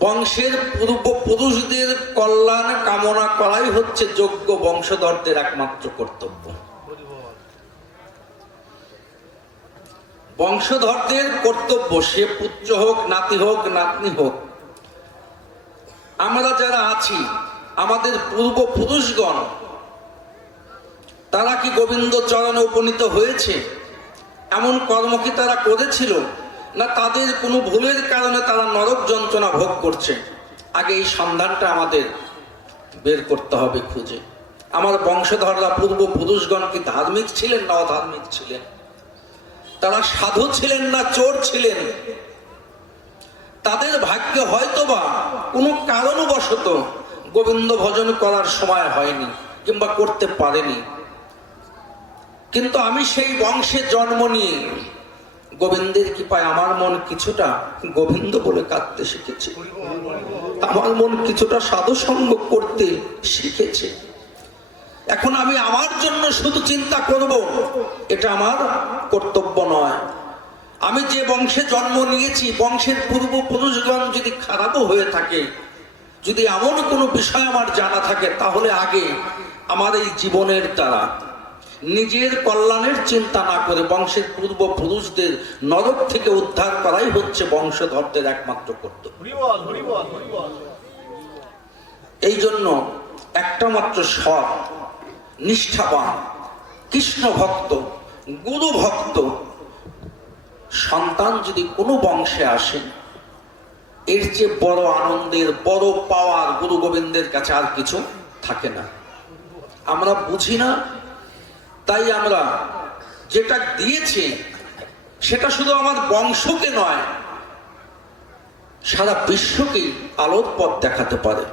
বংশের পূর্বপুরুষদের কল্যাণ কামনা করাই হচ্ছে যোগ্য বংশধরদের একমাত্র কর্তব্য। বংশধরদের কর্তব্য, সে পুত্র হোক, নাতি হোক, নাতনি হোক। আমরা যারা আছি, আমাদের পূর্বপুরুষগণ তারা কি গোবিন্দ চরণে উপনীত হয়েছে? এমন কর্ম কি তারা করেছিল? না তাদের কোনো ভুলের কারণে তারা নরক যন্ত্রণা ভোগ করছে। আগে এই সন্ধানটা আমাদের বের করতে হবে খুঁজে। আমার বংশধররা পূর্বপুরুষগণ কি ধার্মিক ছিলেন না অধার্মিক ছিলেন? তারা সাধু ছিলেন না চোর ছিলেন? তাদের ভাগ্যে হয়তোবা কোনো কারণবশত গোবিন্দ ভজন করার সময় হয়নি কিংবা করতে পারেনি। কিন্তু আমি সেই বংশে জন্ম নিয়ে গোবিন্দের কৃপায় আমার মন কিছুটা গোবিন্দ বলে কাঁদতে শিখেছে। আমার মন কিছুটা সাধু সঙ্গ করতে শিখেছে। এখন আমি আমার জন্য শুধু চিন্তা করব, এটা আমার কর্তব্য নয়। আমি যে বংশে জন্ম নিয়েছি, বংশের পূর্বপুরুষগণ যদি খারাপও হয়ে থাকে, যদি এমন কোনো বিষয় আমার জানা থাকে, তাহলে আগে আমার এই জীবনের দ্বারা নিজের কল্যাণের চিন্তা না করে বংশের পূর্বপুরুষদের নরক থেকে উদ্ধার করাই হচ্ছে বংশধরদের একমাত্র কর্তব্য। এই জন্য একটা মাত্র সৎ নিষ্ঠাবান কৃষ্ণ ভক্ত গুরু ভক্ত সন্তান যদি কোনো বংশে আসে এর চেয়ে বড় আনন্দের বড় পাওয়ার গুরু গোবিন্দের কাছে আর কিছু থাকে না। আমরা বুঝি না তাই আমরা যেটা দিয়েছি, সেটা শুধু আমার বংশকে নয়, সারা বিশ্বকেই আলোর পথ দেখাতে পারে।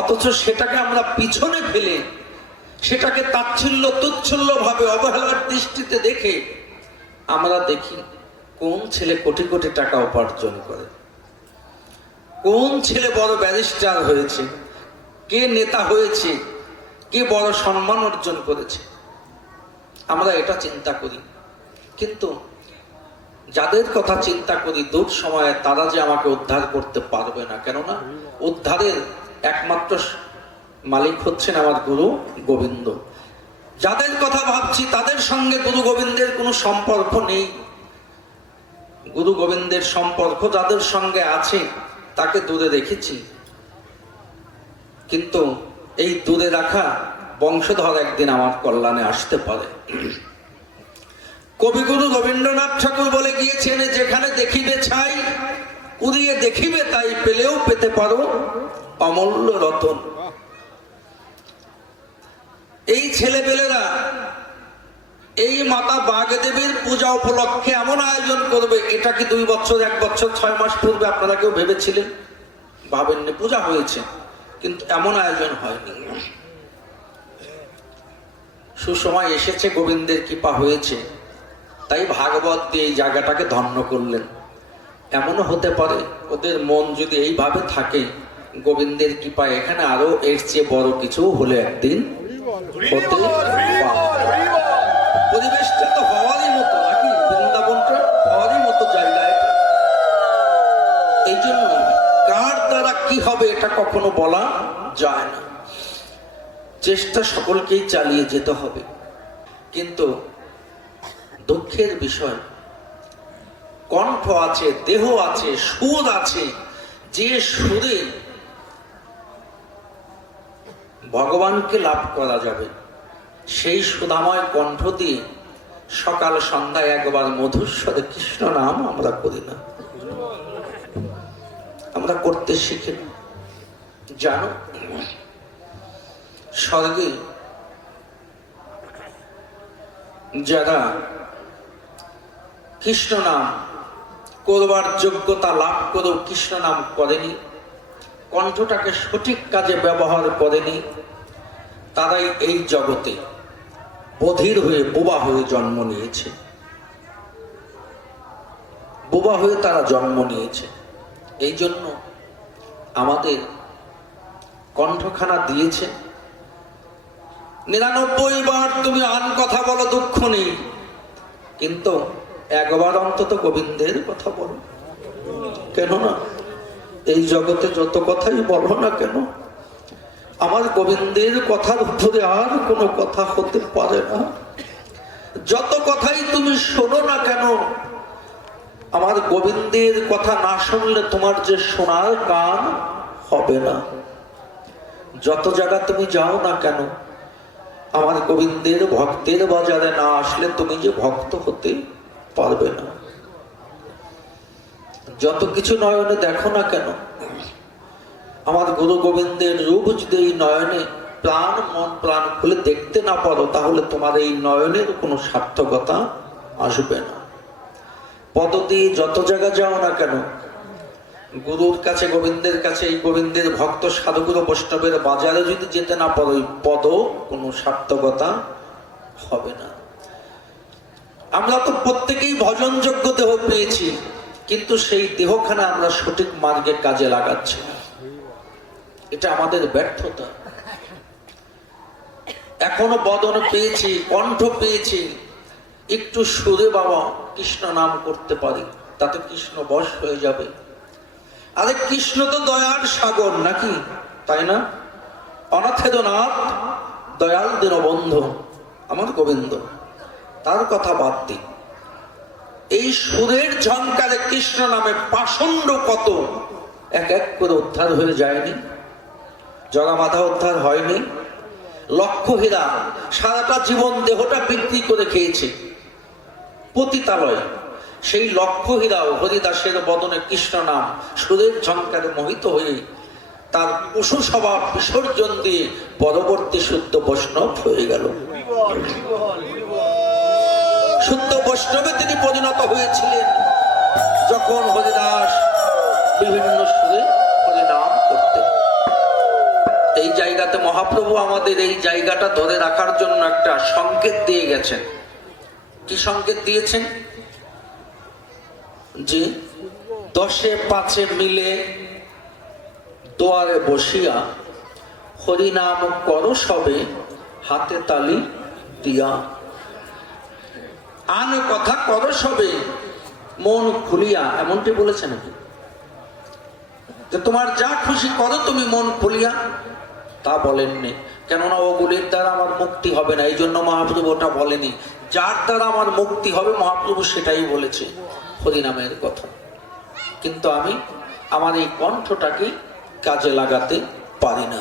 অথচ সেটাকে আমরা পিছনে ফেলে, সেটাকে তাচ্ছিল্য তুচ্ছল্য ভাবে অবহেলার দৃষ্টিতে দেখে আমরা দেখি কোন ছেলে কোটি কোটি টাকা উপার্জন করে। কোন ছেলে বড় ব্যারিস্টার হয়েছে, কে নেতা হয়েছে, কে বড় সম্মান অর্জন করেছে। আমরা এটা চিন্তা করি। কিন্তু যাদের কথা চিন্তা করি, দূর সময়ে তারা যে আমাকে উদ্ধার করতে পারবে না। কেননা উদ্ধারের একমাত্র মালিক হচ্ছেন আমার গুরু গোবিন্দ। যাদের কথা ভাবছি, তাদের সঙ্গে গুরু গোবিন্দের কোনো সম্পর্ক নেই। গুরু গোবিন্দের সম্পর্ক যাদের সঙ্গে আছে, তাকে দূরে রেখেছি। কিন্তু এই দূরে রাখা বংশধর একদিন আমার কল্যাণে আসতে পারে। কবিগুরু রবীন্দ্রনাথ ঠাকুর বলে গিয়েছেন, যেখানে দেখিবে ছাই, উড়িয়ে দেখিবে তাই পেলেও পেতে পারো অমূল্য রতন। এই ছেলেপেলেরা এই মাতা বাগদেবীর পূজা উপলক্ষে এমন আয়োজন করবে, এটা কি দুই বছর, এক বছর, ছয় মাস পূর্বে আপনারা কেউ ভেবেছিলেন? ভাবেননি, পূজা হয়েছে, কিন্তু এমন আয়োজন হয়নি। সুসময় এসেছে গোবিন্দের কৃপা হয়েছে। তাই ভাগবত দিয়ে এই জায়গাটাকে ধন্য করলেন। এমনও হতে পারে ওদের মন যদি এইভাবে থাকে, গোবিন্দের কৃপা এখানে আরও এর চেয়ে বড় কিছু হলে একদিন পরিবেশটা তো হওয়ারই মতো বৃন্দাবনটা হওয়ারই মতো এই জন্য কার দ্বারা কি হবে এটা কখনো বলা যায় না। চেষ্টা সকলকেই চালিয়ে যেতে হবে। কিন্তু দুঃখের বিষয়, কণ্ঠ আছে, দেহ আছে সুর আছে, যে সুরে ভগবানকে লাভ করা যাবে, সেই সুদাময় কণ্ঠ দিয়ে সকাল সন্ধ্যায় একবার মধুস্বরে কৃষ্ণ নাম আমরা করি না। আমরা করতে শিখি জানো? স্বর্গে যারা কৃষ্ণ নাম করবার যোগ্যতা লাভ করেও কৃষ্ণ নাম করেনি, কণ্ঠটাকে সঠিক কাজে ব্যবহার করেনি, তারাই এই জগতে বধির হয়ে বোবা হয়ে জন্ম নিয়েছে। বোবা হয়ে তারা জন্ম নিয়েছে। এই জন্য আমাদের কণ্ঠখানা দিয়েছে নিরানব্বই বার তুমি আন কথা বলো, দুঃখ নেই। কিন্তু একবার অন্তত গোবিন্দের কথা বলো। কেন না? এই জগতে যত কথাই বলো না কেন, আমার গোবিন্দের কথার উপরে আর কোনো কথা হতে পারে না। যত কথাই তুমি শোনো না কেন, আমার গোবিন্দের কথা না শুনলে তোমার যে শোনার কান হবে না। যত জায়গা তুমি যাও না কেন আমার গোবিন্দের ভক্তের বাজারে না আসলে তুমি যে ভক্ত হতে পারবে না। যত কিছু নয়নে দেখো না কেন, আমার গুরু গোবিন্দের রূপ যদি এই নয়নে প্রাণ, মন, প্রাণ খুলে দেখতে না পারো, তাহলে তোমার এই নয়নের কোনো সার্থকতা আসবে না। পদ দিয়ে যত জায়গা যাও না কেন গুরুর কাছে, গোবিন্দের কাছে, এই গোবিন্দের ভক্ত সাধুগুরু বৈষ্ণবের বাজারে যদি যেতে না পারো, এই পদ কোনো সার্থকতা হবে না। আমরা তো প্রত্যেকেই ভজনযোগ্য দেহ পেয়েছি, কিন্তু সেই দেহখানা আমরা সঠিক মার্গে কাজে লাগাচ্ছি না। এটা আমাদের ব্যর্থতা। এখনও বদন পেয়েছি, কণ্ঠ পেয়েছি, একটু সুরে বাবা কৃষ্ণ নাম করতে পারি, তাতে কৃষ্ণ বশ হয়ে যাবে। আরে কৃষ্ণ তো দয়ার সাগর নাকি? তাই না? অনাথেদনাথ দয়াল দিন বন্ধু আমার গোবিন্দ। তার কথা বাদ দিই এই সুরের ঝঙ্কারে কৃষ্ণ নামে পাষণ্ড কত এক এক করে উদ্ধার হয়ে যায়নি? জগামাথা উদ্ধার হয়নি? লক্ষ হীরা সারাটা জীবন দেহটা বিক্রি করে খেয়েছে। পতিতালয় সেই লক্ষ হীরাও হরিদাসের বদনে কৃষ্ণ নাম সুরের ঝঙ্কারে মোহিত হয়ে তার পশু স্বভাব বিসর্জন দিয়ে পরবর্তী শুদ্ধ বৈষ্ণব হয়ে গেল। শুদ্ধ বৈষ্ণবে তিনি পরিণত হয়েছিলেন। যখন হরিদাস বিভিন্ন সুরে হরিনাম করতেন। এই জায়গাতে মহাপ্রভু আমাদের এই জায়গাটা ধরে রাখার জন্য একটা সংকেত দিয়ে গেছেন। কি সংকেত দিয়েছেন? যে দশে পাঁচে মিলে দোয়ারে বসিয়া হরিনাম কর সবে হাতে তালি দিয়া। আন কথা কর সবে মন খুলিয়া, এমনটি বলেছে নাকি? যে তোমার যা খুশি করো তুমি মন খুলিয়া। তা বলেননি। কেননা ওগুলির দ্বারা আমার মুক্তি হবে না এই জন্য মহাপ্রভু ওটা বলেনি। যার দ্বারা আমার মুক্তি হবে, মহাপ্রভু সেটাই বলেছে। হরিনামের কথা। কিন্তু আমি আমার এই কণ্ঠটাকে কাজে লাগাতে পারি না।